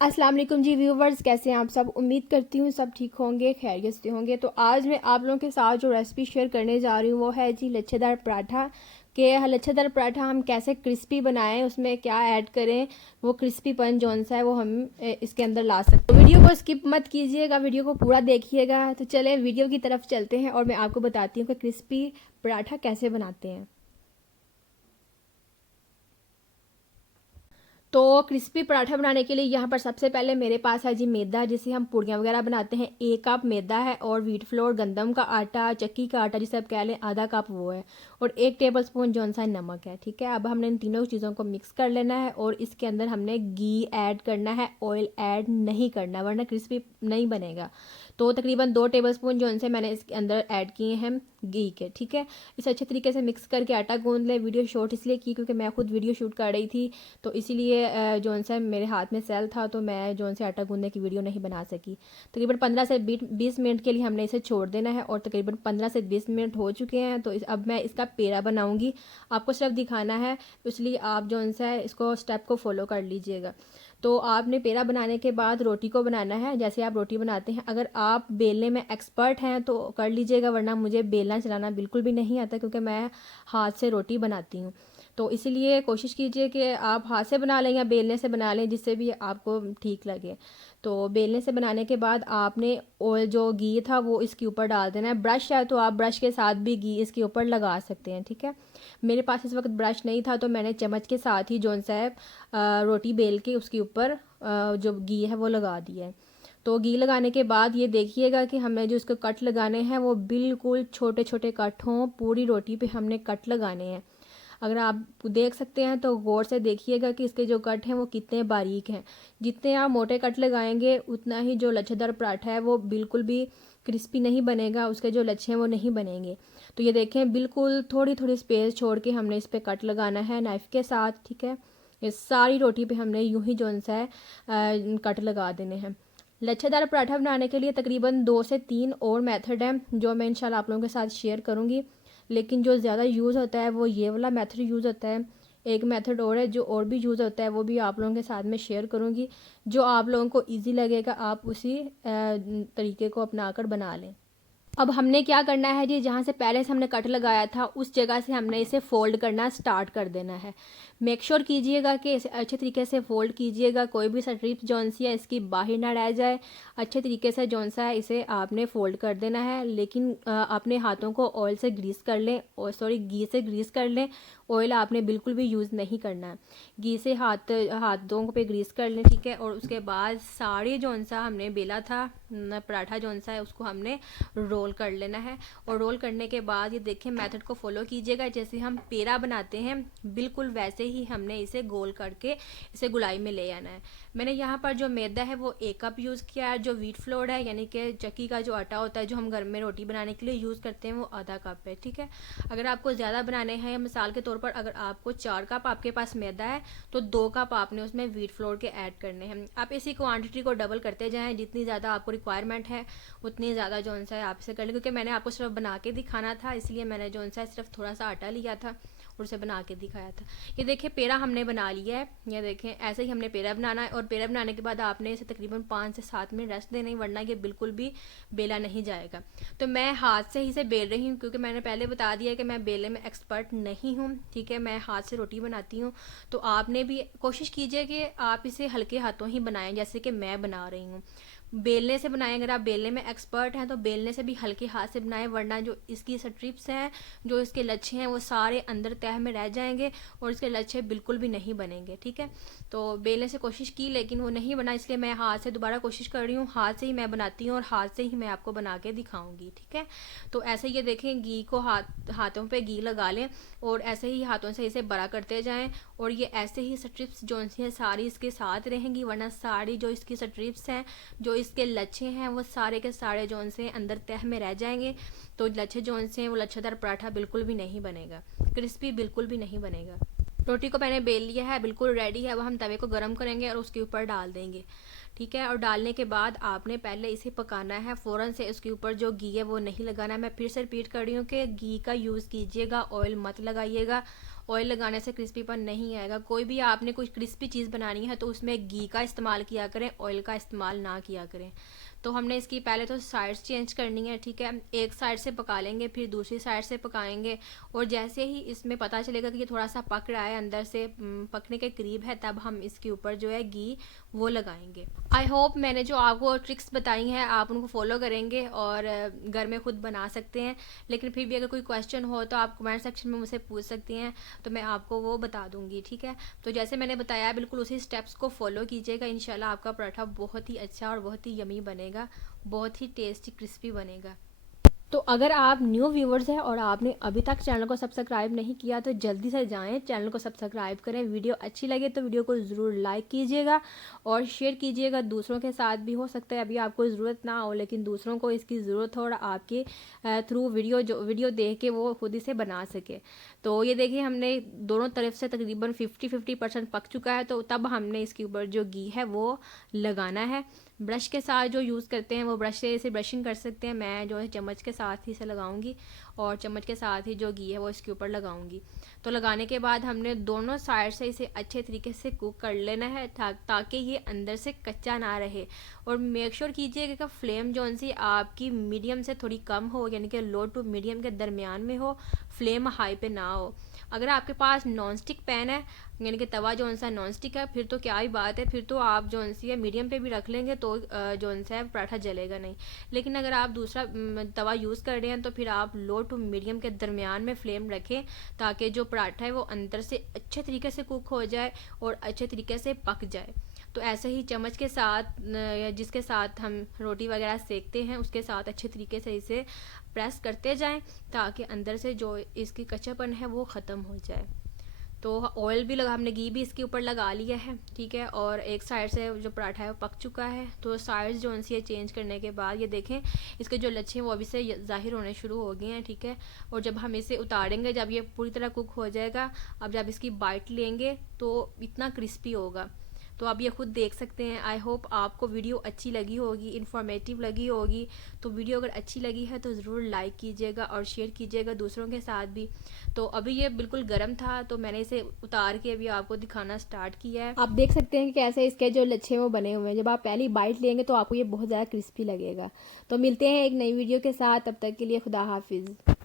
अस्सलाम वालेकुम जी व्यूवर्स, कैसे हैं आप सब। उम्मीद करती हूँ सब ठीक होंगे, खैरियत से होंगे। तो आज मैं आप लोगों के साथ जो रेसिपी शेयर करने जा रही हूँ वो है जी लच्छेदार पराठा। कि लच्छेदार पराठा हम कैसे क्रिस्पी बनाएं, उसमें क्या ऐड करें, वो क्रिस्पीपन जौन सा है वो हम इसके अंदर ला सकते हैं। तो वीडियो को स्किप मत कीजिएगा, वीडियो को पूरा देखिएगा। तो चलें वीडियो की तरफ चलते हैं और मैं आपको बताती हूँ कि क्रिस्पी पराठा कैसे बनाते हैं। तो क्रिस्पी पराठा बनाने के लिए यहाँ पर सबसे पहले मेरे पास है जी मैदा, जिसे हम पूड़ियाँ वगैरह बनाते हैं। 1 कप मैदा है और व्हीट फ्लोर, गंदम का आटा, चक्की का आटा जिसे आप कह लें, आधा कप वो है। और 1 टेबलस्पून जौन सा नमक है। ठीक है, अब हमने इन तीनों चीज़ों को मिक्स कर लेना है और इसके अंदर हमने घी ऐड करना है, ऑयल ऐड नहीं करना वरना क्रिस्पी नहीं बनेगा। तो तकरीबन 2 टेबलस्पून जौन से मैंने इसके अंदर ऐड किए हैं घी के। ठीक है, इसे अच्छे तरीके से मिक्स करके आटा गूंद लें। वीडियो शॉर्ट इसलिए की क्योंकि मैं खुद वीडियो शूट कर रही थी, तो इसीलिए जौन सा मेरे हाथ में सेल था तो मैं जौन से आटा गूंदने की वीडियो नहीं बना सकी। तकरीबन 15 से 20 मिनट के लिए हमने इसे छोड़ देना है और तकरीबन 15 से 20 मिनट हो चुके हैं। तो अब मैं इसका पेड़ा बनाऊंगी, आपको सिर्फ दिखाना है, इसलिए आप जौन सा है इसको स्टेप को फॉलो कर लीजिएगा। तो आपने पेड़ा बनाने के बाद रोटी को बनाना है जैसे आप रोटी बनाते हैं। अगर आप बेलने में एक्सपर्ट हैं तो कर लीजिएगा, वरना मुझे बेलना चलाना बिल्कुल भी नहीं आता क्योंकि मैं हाथ से रोटी बनाती हूँ। तो इसीलिए कोशिश कीजिए कि आप हाथ से बना लें या बेलने से बना लें, जिससे भी आपको ठीक लगे। तो बेलने से बनाने के बाद आपने ऑयल जो घी था वो इसके ऊपर डाल देना है। ब्रश है तो आप ब्रश के साथ भी घी इसके ऊपर लगा सकते हैं। ठीक है, मेरे पास इस वक्त ब्रश नहीं था तो मैंने चम्मच के साथ ही जौन सा है रोटी बेल के उसके ऊपर जो घी है वो लगा दिया है। तो घी लगाने के बाद ये देखिएगा कि हमें जो इसको कट लगाने हैं वो बिल्कुल छोटे छोटे कट हों। पूरी रोटी पे हमने कट लगाने हैं। अगर आप देख सकते हैं तो गौर से देखिएगा कि इसके जो कट हैं वो कितने बारीक हैं। जितने आप मोटे कट लगाएंगे उतना ही जो लच्छेदार पराठा है वो बिल्कुल भी क्रिस्पी नहीं बनेगा, उसके जो लच्छे हैं वो नहीं बनेंगे। तो ये देखें, बिल्कुल थोड़ी थोड़ी स्पेस छोड़ के हमने इस पर कट लगाना है नाइफ़ के साथ। ठीक है, ये सारी रोटी पे हमने यूं ही जौन सा है कट लगा देने हैं। लच्छेदार पराठा बनाने के लिए तकरीबन 2 से 3 और मेथड हैं जो मैं इंशाल्लाह आप लोगों के साथ शेयर करूंगी, लेकिन जो ज़्यादा यूज़ होता है वो ये वाला मेथड यूज़ होता है। एक मेथड और है जो और भी यूज़ होता है, वो भी आप लोगों के साथ में शेयर करूंगी। जो आप लोगों को ईजी लगेगा आप उसी तरीके को अपना कर बना लें। अब हमने क्या करना है जी, जहाँ से पहले से हमने कट लगाया था उस जगह से हमने इसे फोल्ड करना स्टार्ट कर देना है। मेक श्योर कीजिएगा कि इसे अच्छे तरीके से फोल्ड कीजिएगा, कोई भी स्ट्रिप जौन सी है इसकी बाहर ना रह जाए। अच्छे तरीके से जौन सा है इसे आपने फोल्ड कर देना है, लेकिन अपने हाथों को ऑयल से ग्रीस कर लें, और सॉरी घी से ग्रीस कर लें। ऑयल आपने बिल्कुल भी यूज़ नहीं करना है, घी से हाथों पे ग्रीस कर लें। ठीक है, और उसके बाद साड़ी जौन सा हमने बेला था पराठा जौन सा है उसको हमने रोल कर लेना है। और रोल करने के बाद ये देखें, मेथड को फॉलो कीजिएगा, जैसे हम पेड़ा बनाते हैं बिल्कुल वैसे ही हमने इसे गोल करके इसे गुलाई में ले आना है। मैंने यहाँ पर जो मैदा है वो 1 कप यूज़ किया है। जो व्हीट फ्लोर है यानी कि चक्की का जो आटा होता है जो हम घर में रोटी बनाने के लिए यूज़ करते हैं वो आधा कप है। ठीक है, अगर आपको ज़्यादा बनाने हैं, मिसाल के तौर पर अगर आपको 4 कप आपके पास मैदा है तो 2 कप आपने उसमें व्हीट फ्लोर के ऐड करने हैं। आप इसी क्वांटिटी को डबल करते जाएं, जितनी ज़्यादा आपको रिक्वायरमेंट है उतनी ज़्यादा जौन सा है आप इसे कर लें। क्योंकि मैंने आपको सिर्फ बना के दिखाना था इसलिए मैंने जौन सा है सिर्फ थोड़ा सा आटा लिया था और उसे बना के दिखाया था। ये देखिए पेड़ा हमने बना लिया है। ये देखें, ऐसे ही हमने पेड़ा बनाना है और पेड़ा बनाने के बाद आपने इसे तकरीबन 5 से 7 मिनट रेस्ट देना ही, वरना ये बिल्कुल भी बेला नहीं जाएगा। तो मैं हाथ से ही इसे बेल रही हूँ क्योंकि मैंने पहले बता दिया कि मैं बेलने में एक्सपर्ट नहीं हूँ। ठीक है, मैं हाथ से रोटी बनाती हूँ। तो आपने भी कोशिश कीजिए कि आप इसे हल्के हाथों ही बनाएं जैसे कि मैं बना रही हूँ। बेलने से बनाएं, अगर आप बेलने में एक्सपर्ट हैं तो बेलने से भी हल्के हाथ से बनाएं, वरना जो इसकी स्ट्रिप्स हैं, जो इसके लच्छे हैं वो सारे अंदर तह में रह जाएंगे और इसके लच्छे बिल्कुल भी नहीं बनेंगे। ठीक है, तो बेलने से कोशिश की लेकिन वो नहीं बना, इसलिए मैं हाथ से दोबारा कोशिश कर रही हूँ। हाथ से ही मैं बनाती हूँ और हाथ से ही मैं आपको बना के दिखाऊंगी। ठीक है, तो ऐसे ये देखें, घी को हाथों पर घी लगा लें और ऐसे ही हाथों से इसे बड़ा करते जाएँ। और ये ऐसे ही स्ट्रिप्स जो सी है सारी इसके साथ रहेंगी, वरना सारी जो इसकी स्ट्रिप्स हैं, जो इसके लच्छे हैं, वो सारे के सारे जौन से अंदर तह में रह जाएंगे। तो लच्छे जौन से हैं वो लच्छेदार पराठा बिल्कुल भी नहीं बनेगा, क्रिस्पी बिल्कुल भी नहीं बनेगा। रोटी को मैंने बेल लिया है, बिल्कुल रेडी है। अब हम तवे को गर्म करेंगे और उसके ऊपर डाल देंगे। ठीक है, और डालने के बाद आपने पहले इसे पकाना है, फ़ौरन से इसके ऊपर जो घी है वो नहीं लगाना। मैं फिर से रिपीट कर रही हूँ कि घी का यूज़ कीजिएगा, ऑयल मत लगाइएगा। ऑयल लगाने से क्रिस्पीपन नहीं आएगा। कोई भी आपने कुछ क्रिस्पी चीज़ बनानी है तो उसमें घी का इस्तेमाल किया करें, ऑयल का इस्तेमाल ना किया करें। तो हमने इसकी पहले तो साइड्स चेंज करनी है, ठीक है। एक साइड से पका लेंगे, फिर दूसरी साइड से पकाएंगे, और जैसे ही इसमें पता चलेगा कि ये थोड़ा सा पक रहा है, अंदर से पकने के करीब है, तब हम इसके ऊपर जो है घी वो लगाएंगे। आई होप मैंने जो आपको ट्रिक्स बताई हैं आप उनको फॉलो करेंगे और घर में खुद बना सकते हैं। लेकिन फिर भी अगर कोई क्वेश्चन हो तो आप कमेंट सेक्शन में मुझसे पूछ सकती हैं, तो मैं आपको वो बता दूंगी, ठीक है। तो जैसे मैंने बताया बिल्कुल उसी स्टेप्स को फॉलो कीजिएगा, इंशाल्लाह आपका पराठा बहुत ही अच्छा और बहुत ही यमी बनेगा, बहुत ही टेस्टी क्रिस्पी बनेगा। तो अगर आप न्यू व्यूवर्स हैं और आपने अभी तक चैनल को सब्सक्राइब नहीं किया तो जल्दी से जाएं, चैनल को सब्सक्राइब करें। वीडियो अच्छी लगे तो वीडियो को ज़रूर लाइक कीजिएगा और शेयर कीजिएगा दूसरों के साथ भी। हो सकता है अभी आपको ज़रूरत ना हो लेकिन दूसरों को इसकी ज़रूरत हो और आपके थ्रू वीडियो देख के वो खुद ही से बना सके। तो ये देखिए हमने दोनों तरफ से तकरीबन 50% पक चुका है, तो तब हमने इसके ऊपर जो घी है वो लगाना है। ब्रश के साथ जो यूज़ करते हैं वो ब्रश से इसे ब्रशिंग कर सकते हैं, मैं जो है चम्मच के साथ ही इसे लगाऊंगी और चम्मच के साथ ही जो घी है वो इसके ऊपर लगाऊंगी। तो लगाने के बाद हमने दोनों साइड से इसे अच्छे तरीके से कुक कर लेना है ताकि ये अंदर से कच्चा ना रहे। और मेक श्योर कीजिएगा कि फ्लेम जो सी आपकी मीडियम से थोड़ी कम हो, यानी कि लो टू मीडियम के दरमियान में हो, फ्लेम हाई पे ना हो। अगर आपके पास नॉन स्टिक पैन है, यानी कि तवा जो सा नॉन स्टिक है, फिर तो क्या ही बात है, फिर तो आप जो सी है मीडियम पे भी रख लेंगे तो जो सा है पराठा जलेगा नहीं। लेकिन अगर आप दूसरा तवा यूज़ कर रहे हैं तो फिर आप लो टू मीडियम के दरमियान में फ्लेम रखें ताकि जो पराठा है वो अंदर से अच्छे तरीके से कुक हो जाए और अच्छे तरीके से पक जाए। तो ऐसे ही चम्मच के साथ या जिसके साथ हम रोटी वगैरह सेकते हैं उसके साथ अच्छे तरीके से इसे प्रेस करते जाएं ताकि अंदर से जो इसकी कच्चापन है वो ख़त्म हो जाए। तो ऑयल भी लगा, हमने घी भी इसके ऊपर लगा लिया है, ठीक है। और एक साइड से जो पराठा है वो पक चुका है, तो साइड्स जो सी है चेंज करने के बाद ये देखें इसके जो लच्छे हैं वो अभी से ज़ाहिर होने शुरू हो गए हैं, ठीक है। और जब हम इसे उतारेंगे, जब ये पूरी तरह कुक हो जाएगा, अब जब इसकी बाइट लेंगे तो इतना क्रिस्पी होगा। तो आप ये खुद देख सकते हैं। आई होप आपको वीडियो अच्छी लगी होगी, इन्फॉर्मेटिव लगी होगी। तो वीडियो अगर अच्छी लगी है तो ज़रूर लाइक कीजिएगा और शेयर कीजिएगा दूसरों के साथ भी। तो अभी ये बिल्कुल गर्म था तो मैंने इसे उतार के अभी आपको दिखाना स्टार्ट किया है। आप देख सकते हैं कि कैसे इसके जो लच्छे वो बने हुए हैं। जब आप पहली बाइट लेंगे तो आपको ये बहुत ज़्यादा क्रिस्पी लगेगा। तो मिलते हैं एक नई वीडियो के साथ, तब तक के लिए खुदा हाफिज़।